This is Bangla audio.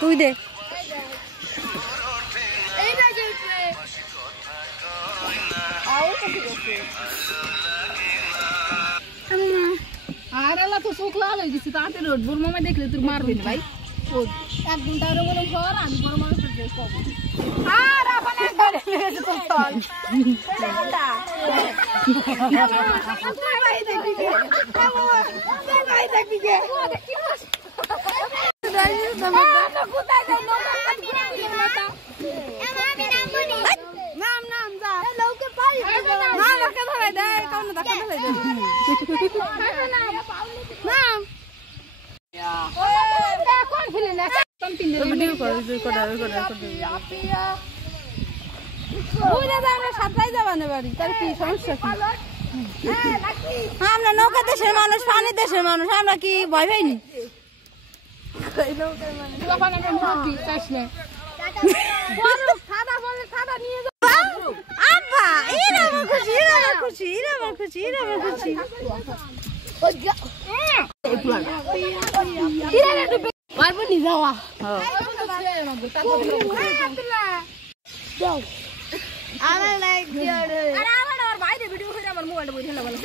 তুই দে আর আল্লাহ তো চোখ লাল হয়ে গেছে তাড়াতাড়ি উঠ বোর মামা দেখলে তোর মারবে না ভাই এক ঘন্টা আরো মনে ঘর আমি বড় মানুষের কব আর আপনি ধরে নিয়েছে তো চল ভাই দেখবি কে ভাই দেখবি কে কোথায় যাই নাম নাম যা লোকে পাই না লোকে ধরে দেয় কোন ধাক্কা ধরে দেয় নাম কোন ফিলে না ভিডিও করে বুঝে যা আমরা সাতটায় যাবানে বাড়ি তার কি সমস্যা কি আমরা নৌকা দেশের মানুষ পানি দেশের মানুষ আমরা কি ভয় পাইনি আব্বা এরা আমার খুশি পারবো নি যাওয়া আমার লাইক দিও রে আরে আমার ভাই ভিডিও করে আমার মোবাইলটা বইতে লাগলো